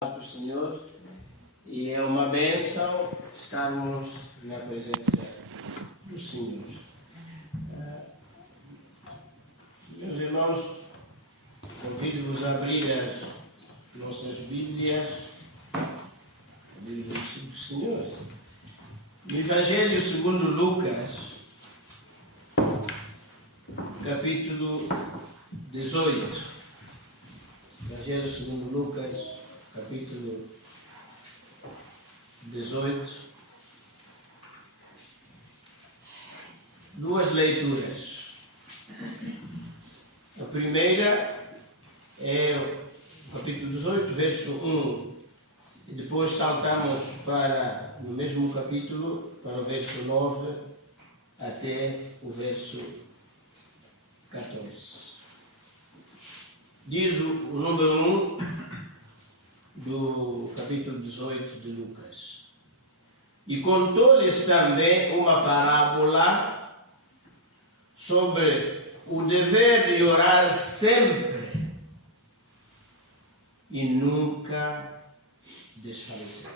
do Senhor, e é uma bênção estarmos na presença do Senhor. Meus irmãos, convido-vos a abrir as nossas Bíblias, a Bíblia do Senhor. No Evangelho segundo Lucas, capítulo 18. Evangelho segundo Lucas, capítulo 18. Duas leituras. A primeira é o capítulo 18, verso 1. E depois saltamos para, no mesmo capítulo, para o verso 9 até o verso 14. Diz o número 1 do capítulo 18 de Lucas. E contou-lhes também uma parábola sobre o dever de orar sempre e nunca desfalecer.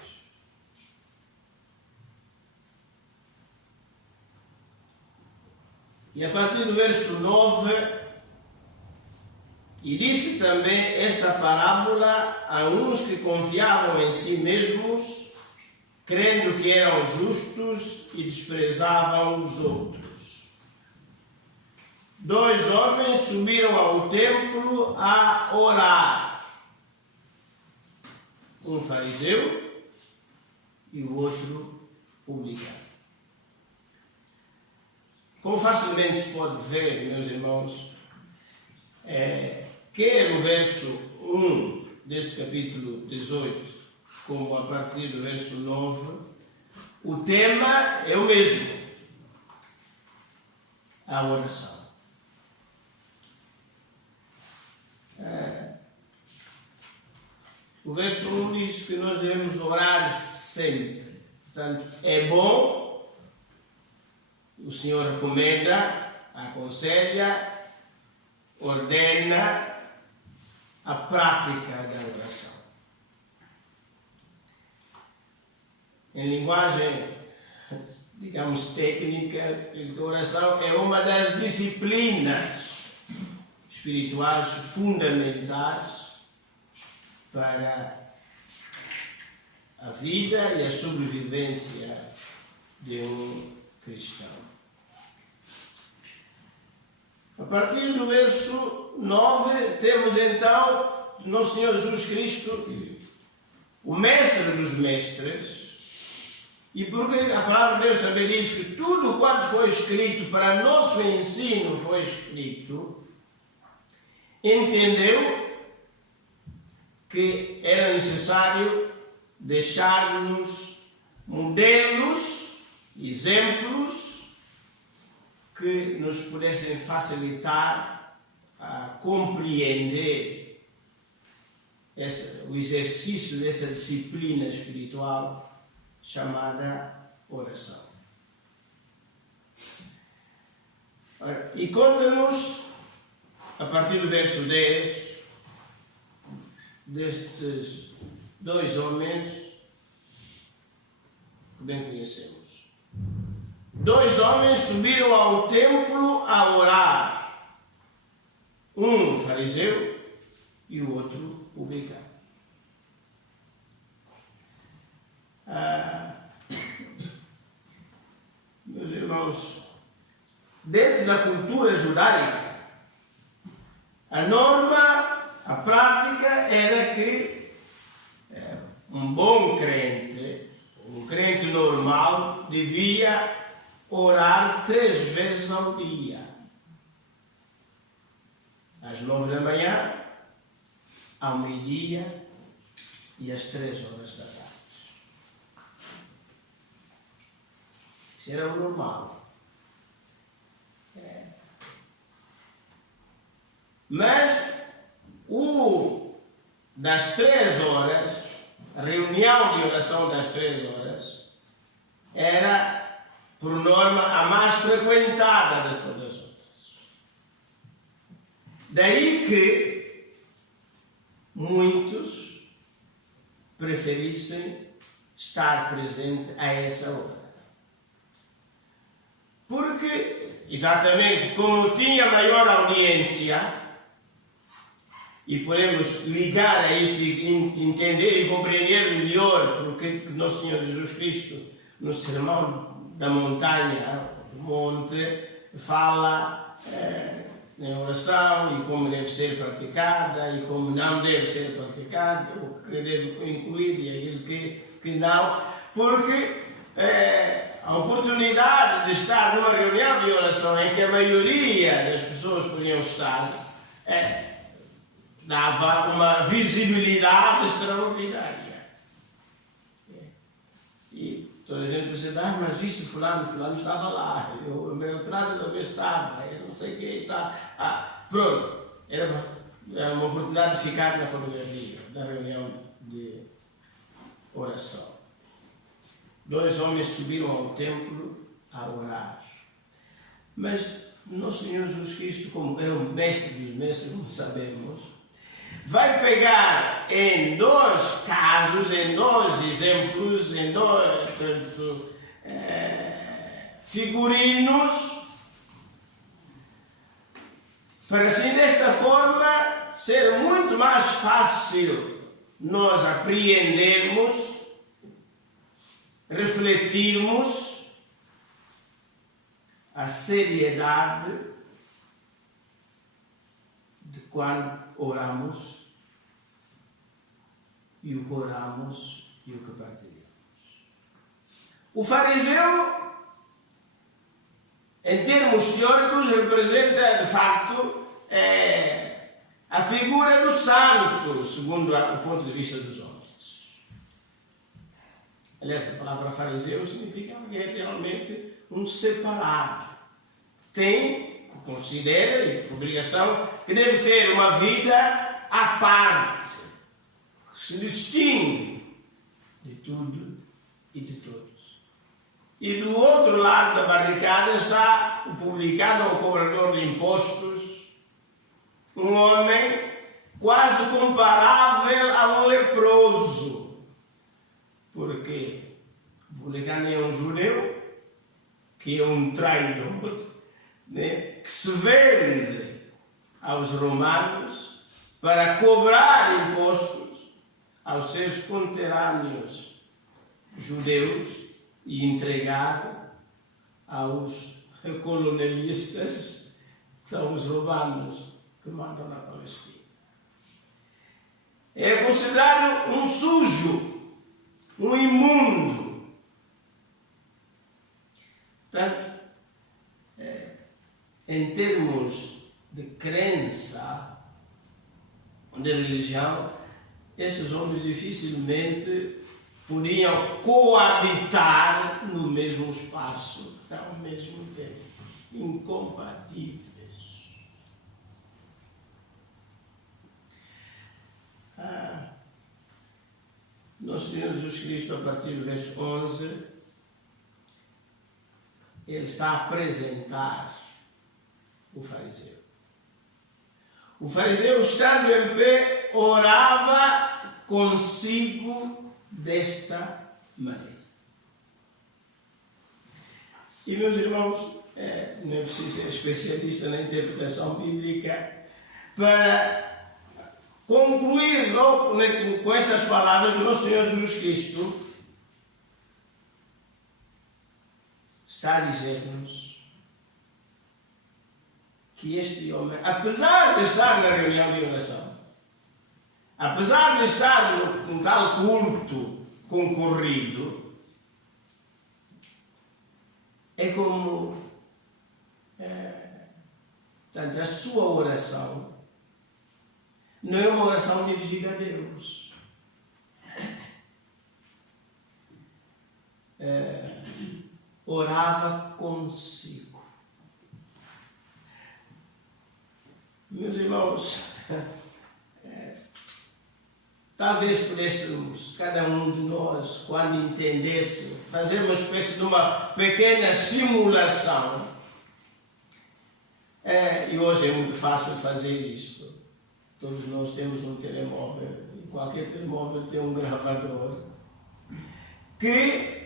E a partir do verso 9, e disse também esta parábola a uns que confiavam em si mesmos, crendo que eram justos e desprezavam os outros. Dois homens subiram ao templo a orar, um fariseu e o outro publicano. Como facilmente se pode ver, meus irmãos, quer o verso 1 deste capítulo 18, como a partir do verso 9, o tema é o mesmo: a oração. O verso 1 diz que nós devemos orar sempre. Portanto, é bom, o Senhor recomenda, aconselha, ordena a prática da oração. Em linguagem, digamos, técnica, a oração é uma das disciplinas espirituais fundamentais para a vida e a sobrevivência de um cristão. A partir do verso 9, temos então Nosso Senhor Jesus Cristo, o Mestre dos Mestres, e porque a palavra de Deus também diz que tudo quanto foi escrito para nosso ensino foi escrito, entendeu que era necessário deixar-nos modelos, exemplos, que nos pudessem facilitar a compreender o exercício dessa disciplina espiritual chamada oração. E conta-nos, a partir do verso 10, destes dois homens que bem conhecemos. Dois homens subiram ao templo a orar, um fariseu e o outro publicano. Meus irmãos, dentro da cultura judaica, a norma, a prática era que um bom crente, um crente normal, devia orar 3 vezes ao dia. Às 9 da manhã, ao meio-dia e às 3 horas da tarde. Isso era o normal. Mas o das 3 horas, a reunião de oração das 3 horas, era, por norma, a mais frequentada de todas as outras. Daí que muitos preferissem estar presente a essa hora. Porque, exatamente como tinha maior audiência, e podemos ligar a isso e entender e compreender melhor porque Nosso Senhor Jesus Cristo, no Sermão da Montanha, do Monte, fala em oração e como deve ser praticada e como não deve ser praticada, o que deve incluir e aquilo que não, porque a oportunidade de estar numa reunião de oração em que a maioria das pessoas podiam estar dava uma visibilidade extraordinária. E toda a gente pensava, mas isso fulano estava lá, o Beltrano também estava, eu não sei quem está. Pronto, era uma oportunidade de ficar na fotografia da reunião de oração. 2 homens subiram ao templo a orar. Mas Nosso Senhor Jesus Cristo, como é o mestre dos mestres, como sabemos, vai pegar em 2 casos, em 2 exemplos, em 2 figurinos, para assim desta forma ser muito mais fácil nós apreendermos, refletirmos a seriedade de quando oramos e o que oramos e o que partilhamos. O fariseu, em termos teóricos, representa de facto a figura do santo, segundo o ponto de vista dos homens. Aliás, a palavra fariseu significa que é realmente um separado. Considera obrigação que deve ter uma vida à parte, que se distingue de tudo e de todos. E do outro lado da barricada está o publicano, o cobrador de impostos, um homem quase comparável a um leproso, porque o publicano é um judeu, que é um traidor, né, que se vende aos romanos para cobrar impostos aos seus conterrâneos judeus e entregar aos colonialistas, que são os romanos que mandam na Palestina. É considerado um sujo, um imundo. Portanto, em termos de crença, de religião, esses homens dificilmente podiam coabitar no mesmo espaço, ao mesmo tempo, incompatíveis. Nosso Senhor Jesus Cristo, a partir do verso 11, ele está a apresentar o fariseu. O fariseu, estando em pé, orava consigo desta maneira. E, meus irmãos, não é preciso ser especialista na interpretação bíblica para concluir logo com estas palavras do nosso Senhor Jesus Cristo. Está a dizer-nos que este homem, apesar de estar na reunião de oração, apesar de estar num tal culto concorrido, é como portanto, a sua oração não é uma oração dirigida a Deus. Orava consigo. Meus irmãos, talvez pudéssemos, cada um de nós, quando entendesse, fazer uma espécie de uma pequena simulação. E hoje é muito fácil fazer isto. Todos nós temos um telemóvel e qualquer telemóvel tem um gravador, que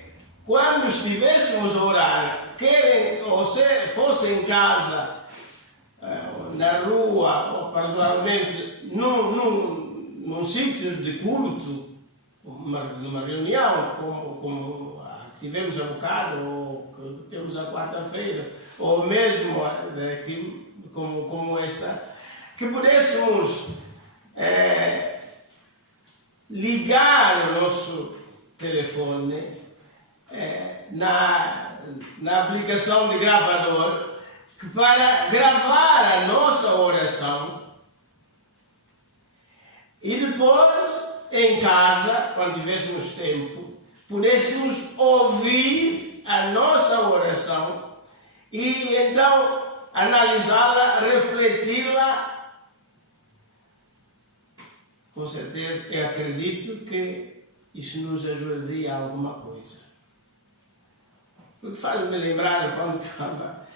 quando estivéssemos a orar, querem, ou se fosse em casa, na rua, ou particularmente num sítio de culto, numa reunião, como a que tivemos há bocado, ou que temos a quarta-feira, ou mesmo aqui, como esta, que pudéssemos ligar o nosso telefone na aplicação de gravador, que para gravar a nossa oração e depois em casa, quando tivéssemos tempo, pudéssemos ouvir a nossa oração e então analisá-la, refleti-la. Com certeza, eu acredito que isso nos ajudaria a alguma coisa. Porque faz-me lembrar quando estava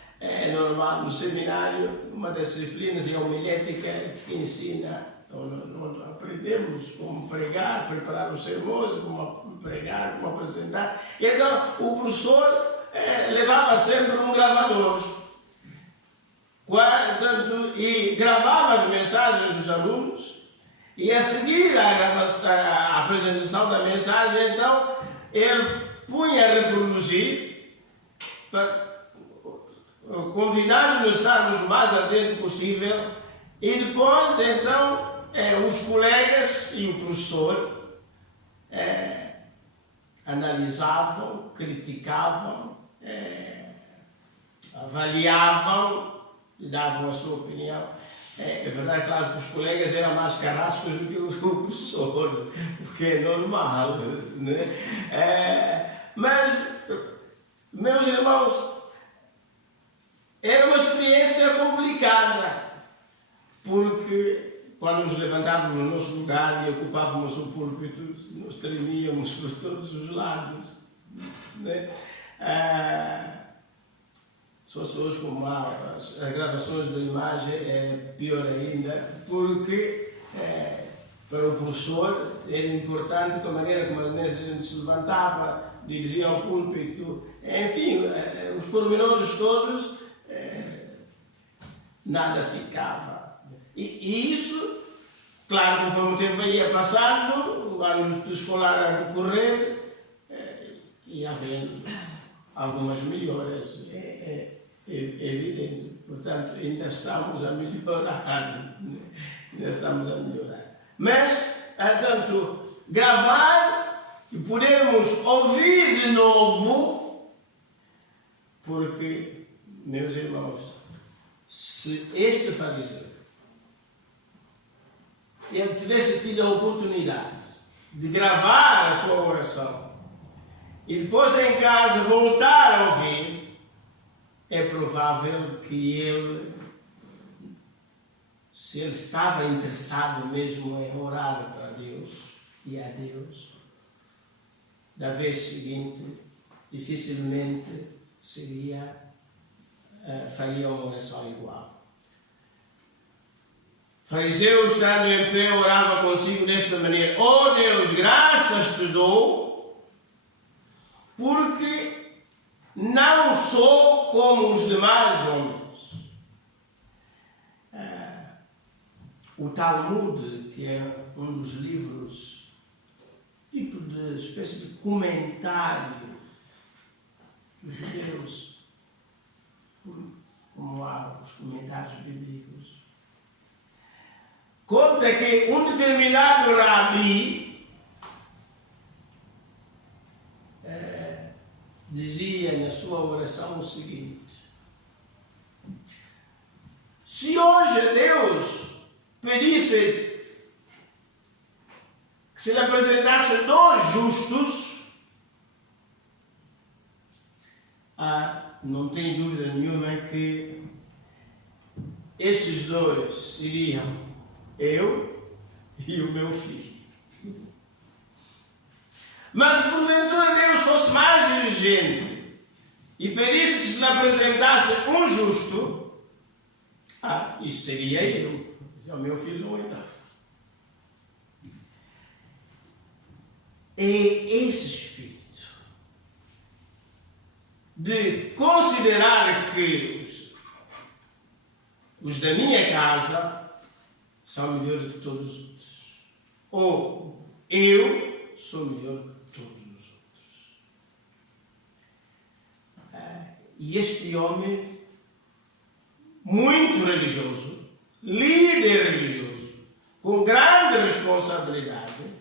normal no seminário, uma das disciplinas é a homilética que ensina, onde aprendemos como pregar, preparar os sermões, como pregar, como apresentar. E então o professor levava sempre um gravador. E gravava as mensagens dos alunos, e a seguir a apresentação da mensagem, então, ele punha a reproduzir, convidando-nos a estarmos o mais atento possível, e depois, então, os colegas e o professor analisavam, criticavam, avaliavam, davam a sua opinião. É verdade, claro, que os colegas eram mais carrascos do que o professor, porque é normal, né? Mas, meus irmãos, era uma experiência complicada, porque quando nos levantávamos no nosso lugar e ocupávamos o púlpito, nós tremíamos por todos os lados, né? Se fosse hoje como as gravações da imagem, é pior ainda, porque para o professor era importante a maneira como a gente se levantava, dirigia ao púlpito, enfim, os pormenores todos, nada ficava. E isso, claro, conforme o tempo ia passando, o ano escolar a decorrer, ia havendo algumas melhoras. É evidente, portanto, ainda estamos a melhorar, Mas, portanto, gravar e podermos ouvir de novo, porque, meus irmãos, se este fariseu ele tivesse tido a oportunidade de gravar a sua oração e depois em casa voltar a ouvir, é provável que ele, se ele estava interessado mesmo em orar para Deus e a Deus, da vez seguinte, dificilmente faria uma oração igual. O fariseu, estando em pé, orava consigo desta maneira: ó Deus, graças te dou, porque não sou como os demais homens. O Talmud, que é um dos livros, tipo de espécie de comentário dos judeus, como há os comentários bíblicos, conta que um determinado rabi dizia na sua oração o seguinte: se hoje Deus pedisse que se lhe apresentasse dois justos, não tem dúvida nenhuma que esses dois seriam eu e o meu filho. Mas se porventura Deus fosse mais exigente e pedisse que se lhe apresentasse um justo, isso seria eu. O meu filho não entrava. é esse espírito de considerar que os da minha casa são melhores que todos os outros. Ou eu sou melhor que todos os outros. E este homem, muito religioso, líder religioso, com grande responsabilidade,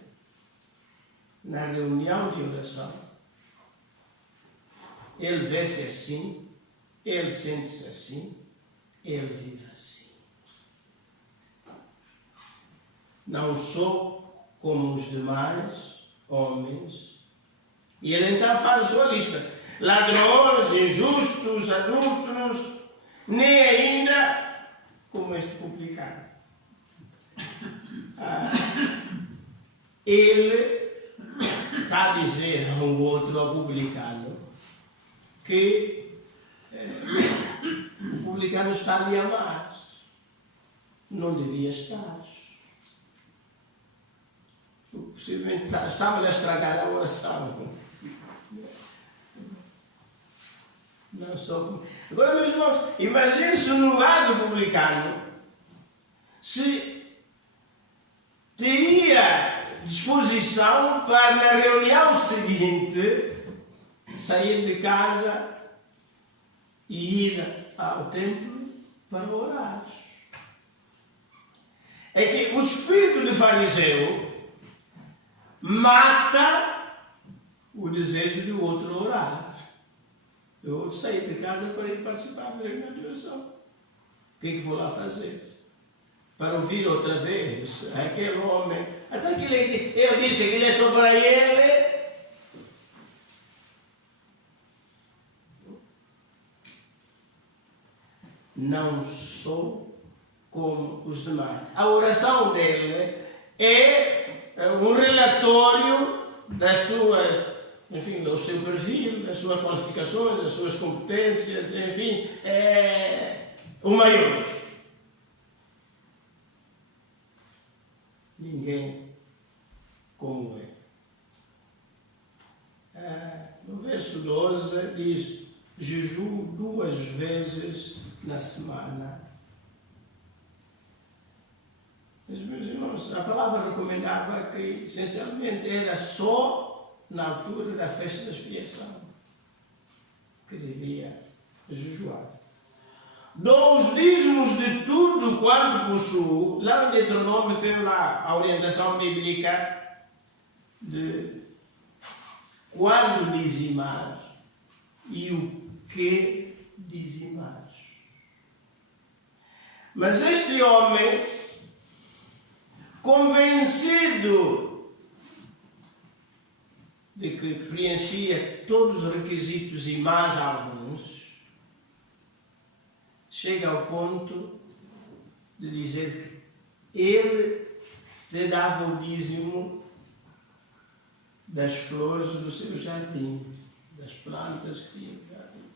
na reunião de oração, ele vê-se assim, ele sente-se assim, ele vive assim. Não sou como os demais homens. E ele então faz a sua lista. Ladrões, injustos, adúlteros, nem ainda como este publicano. Ele está a dizer a um outro, ao publicano, que o publicano está ali a mais. Não devia estar. Possivelmente estava a estragar a oração. Não só. Agora, meus irmãos, imagine-se no lugar do publicano, se teria disposição para, na reunião seguinte, sair de casa e ir ao templo para orar. É que o espírito de fariseu mata o desejo do outro orar. Eu saí de casa para ir participar da reunião de oração. O que vou lá fazer? Para ouvir outra vez aquele homem. Até que eu disse que aquilo é só para ele. Não sou como os demais. A oração dele é um relatório das suas, enfim, do seu perfil, das suas qualificações, das suas competências, enfim, é o maior. Ninguém como ele. No verso 12 diz: jejuo 2 vezes na semana. Mas, meus irmãos, a palavra recomendava que, essencialmente, era só na altura da festa da expiação que devia jejuar. Dou os dízimos de tudo quanto possuo. Lá no Deuteronômio tem lá a orientação bíblica de quando dizimar e o que dizimar. Mas este homem, convencido de que preenchia todos os requisitos e mais alguns, chega ao ponto de dizer que ele te dava o dízimo das flores do seu jardim, das plantas que tinha no jardim.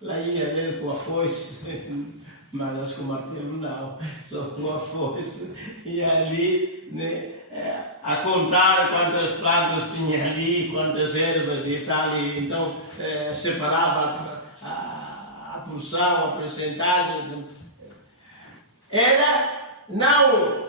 Lá ia ele com a foice, mas acho que o martelo não, só com a foice, e ali, né, a contar quantas plantas tinha ali, quantas ervas e tal, e então separava a porção, a percentagem. Era não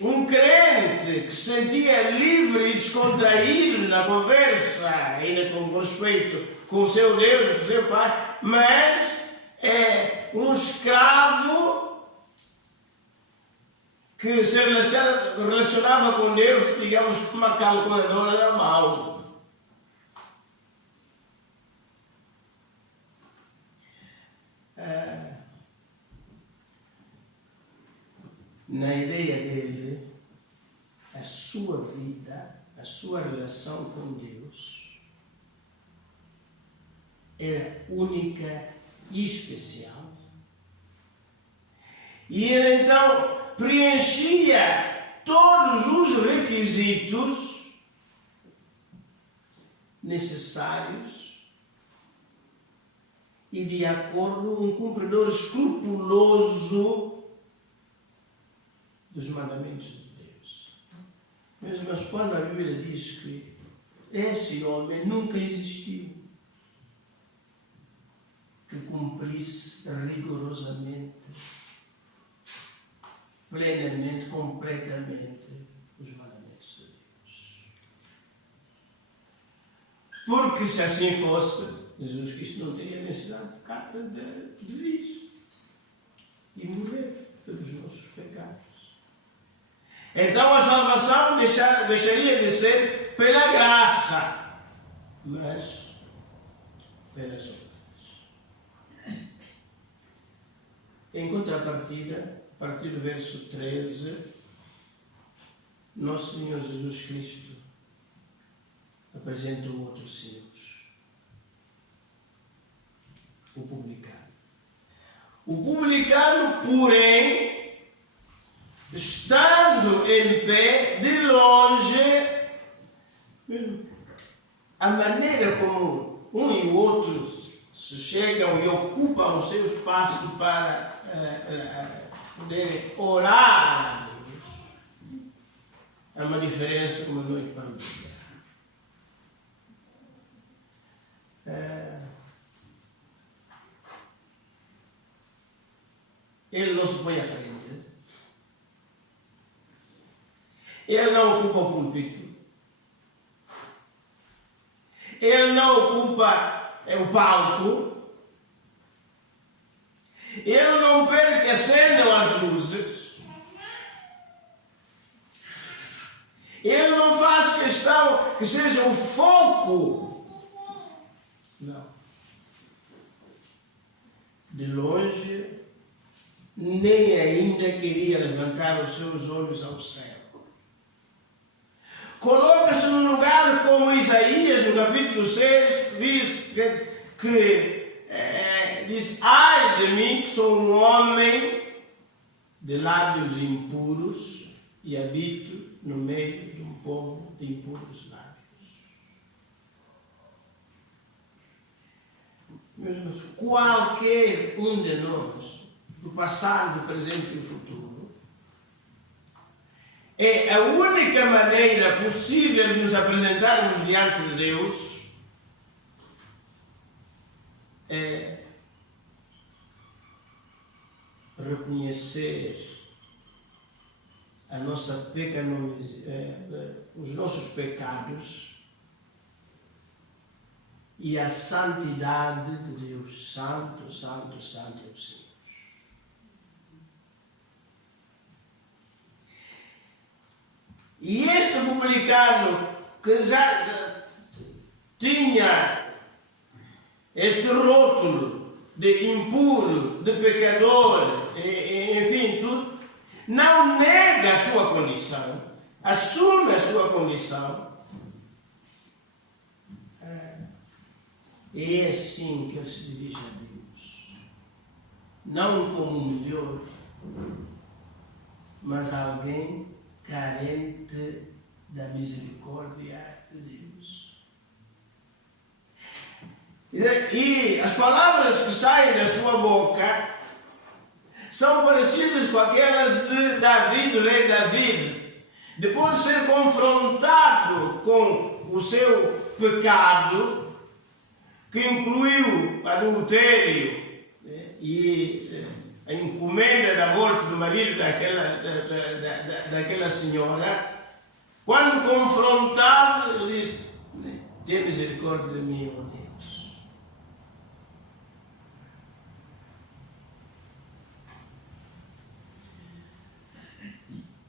um crente que se sentia livre e descontraído na conversa, ainda com respeito com o seu Deus, com o seu Pai, mas é um escravo que se relacionava com Deus, digamos, com uma calculadora na mão. Na ideia dele, a sua vida, a sua relação com Deus era única e especial. E ele então preenchia todos os requisitos necessários e de acordo com um cumpridor escrupuloso dos mandamentos de Deus. Mas quando a Bíblia diz que esse homem nunca existiu, que cumprisse rigorosamente, plenamente, completamente os mandamentos de Deus. Porque se assim fosse, Jesus Cristo não teria necessidade de vir e morrer pelos nossos pecados. Então a salvação deixaria de ser pela graça, mas pelas obras. Em contrapartida, a partir do verso 13, nosso Senhor Jesus Cristo apresenta um outro Senhor, o publicano. O publicano, porém, estando em pé, de longe, a maneira como um e o outro se chegam e ocupam o seu espaço para poderem orar a Deus, é uma diferença como a noite para o dia. Ele não se põe à frente. Ele não ocupa o púlpito. Ele não ocupa o palco. Ele não pede que acendam as luzes. Ele não faz questão que seja o foco. Não. De longe, nem ainda queria levantar os seus olhos ao céu. Coloca-se num lugar como Isaías, no capítulo 6, diz diz: ai de mim, que sou um homem de lábios impuros e habito no meio de um povo de impuros lábios. Meus irmãos, qualquer um de nós, do passado, do presente e do futuro, é a única maneira possível de nos apresentarmos diante de Deus é reconhecer a nossa os nossos pecados e a santidade de Deus. Santo, santo, santo é o Senhor. E este publicano que já tinha este rótulo de impuro, de pecador, enfim, tudo, não nega a sua condição, assume a sua condição. É assim que ele se dirige a Deus. Não como o melhor, mas alguém carente da misericórdia de Deus. E as palavras que saem da sua boca são parecidas com aquelas de Davi, do rei Davi. Depois de ser confrontado com o seu pecado, que incluiu adultério e a encomenda da morte do marido daquela senhora, quando confrontado, ele diz: tenha misericórdia de mim, ó Deus.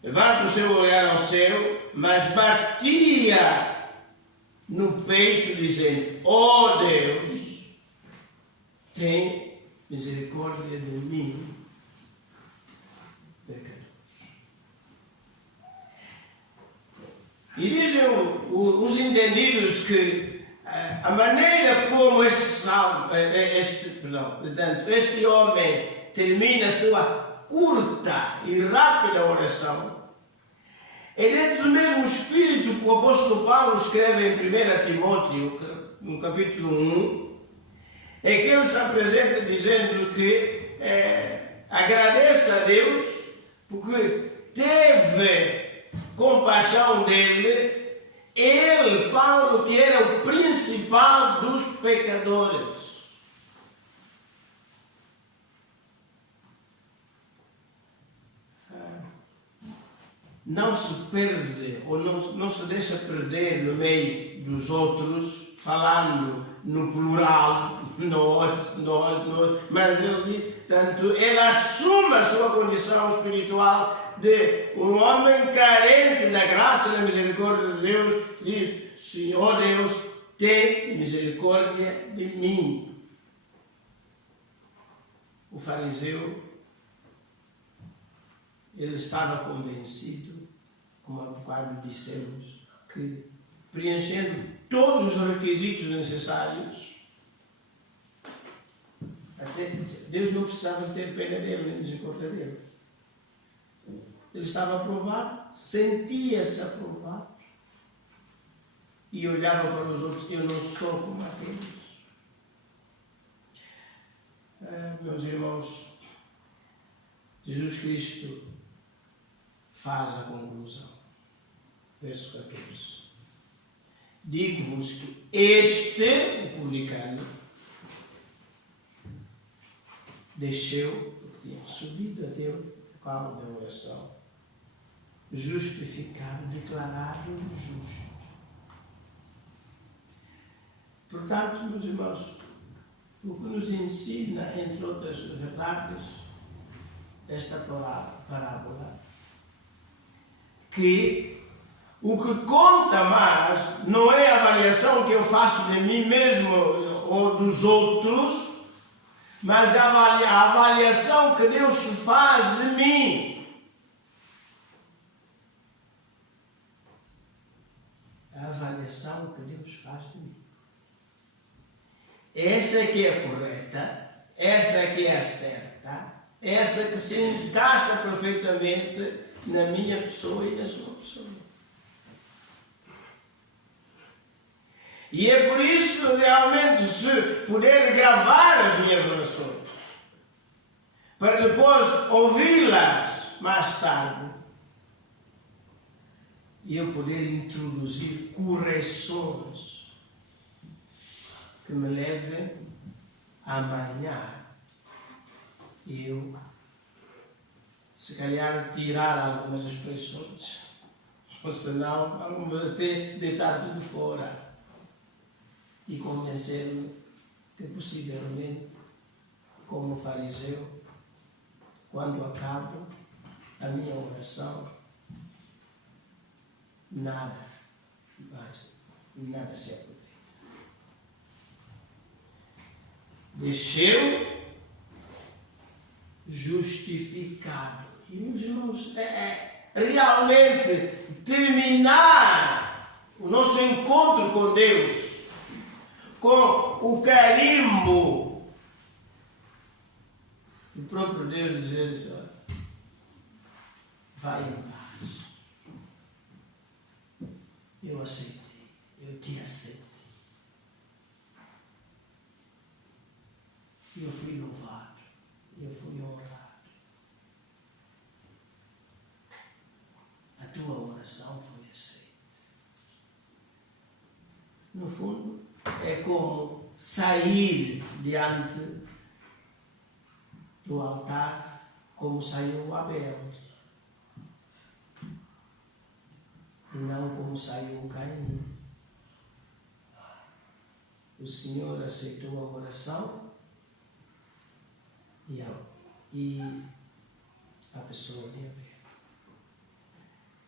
Levanta o seu olhar ao céu, mas batia no peito, dizendo: ó Deus, tem misericórdia de mim, pecador. E dizem os entendidos que a maneira como este homem termina a sua curta e rápida oração é dentro do mesmo espírito que o apóstolo Paulo escreve em 1 Timóteo, no capítulo 1, é que ele se apresenta dizendo que agradeça a Deus porque teve compaixão dele, ele, Paulo, que era o principal dos pecadores. Não se perde, ou não se deixa perder no meio dos outros, falando no plural, nós, mas ele diz, tanto ele assume a sua condição espiritual de um homem carente da graça e da misericórdia de Deus, que diz, Senhor Deus, tem misericórdia de mim. O fariseu, ele estava convencido, como há bocado dissemos, que preenchendo todos os requisitos necessários, até Deus não precisava ter pena dele, nem misericórdia dele. Ele estava aprovado, sentia-se aprovado e olhava para os outros, eu não sou como aqueles. Meus irmãos, Jesus Cristo faz a conclusão. Verso 14. Digo-vos que este, o publicano, desceu, porque tinha subido até o palco da oração, justificado, declarado justo. Portanto, meus irmãos, o que nos ensina, entre outras verdades, esta parábola, que o que conta mais não é a avaliação que eu faço de mim mesmo ou dos outros, mas a avaliação que Deus faz de mim. A avaliação que Deus faz de mim. Essa é que é correta, essa é que é a certa, essa que se encaixa perfeitamente na minha pessoa e na sua pessoa. E é por isso, realmente, se puder gravar as minhas orações, para depois ouvi-las mais tarde, e eu poder introduzir correções que me levem amanhã eu, se calhar, tirar algumas expressões, ou senão, até deitar tudo fora e convencer-me que, possivelmente, como fariseu, quando acabo a minha oração, nada se aproveita. Desceu justificado. E, meus irmãos, realmente terminar o nosso encontro com Deus com o carimbo do próprio Deus dizer: olha, vai em paz. Eu aceitei, eu te aceitei. Eu fui louvado, eu fui honrado. A tua oração foi aceita. No fundo, é como sair diante do altar, como saiu Abel, e não como saiu Caim. O Senhor aceitou a oração e a pessoa de Abel.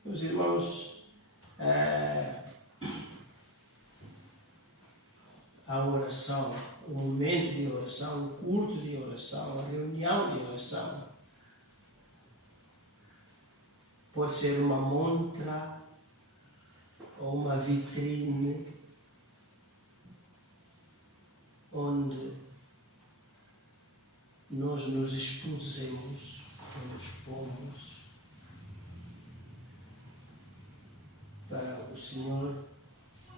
Meus irmãos, a oração, o momento de oração, o culto de oração, a reunião de oração pode ser uma montra ou uma vitrine onde nós nos expusemos, nos pomos para o Senhor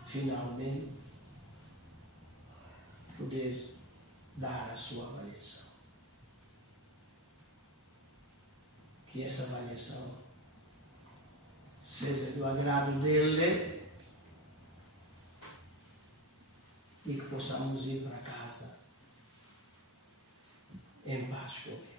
finalmente poder dar a sua avaliação. Que essa avaliação seja do agrado dele e que possamos ir para casa em paz com ele.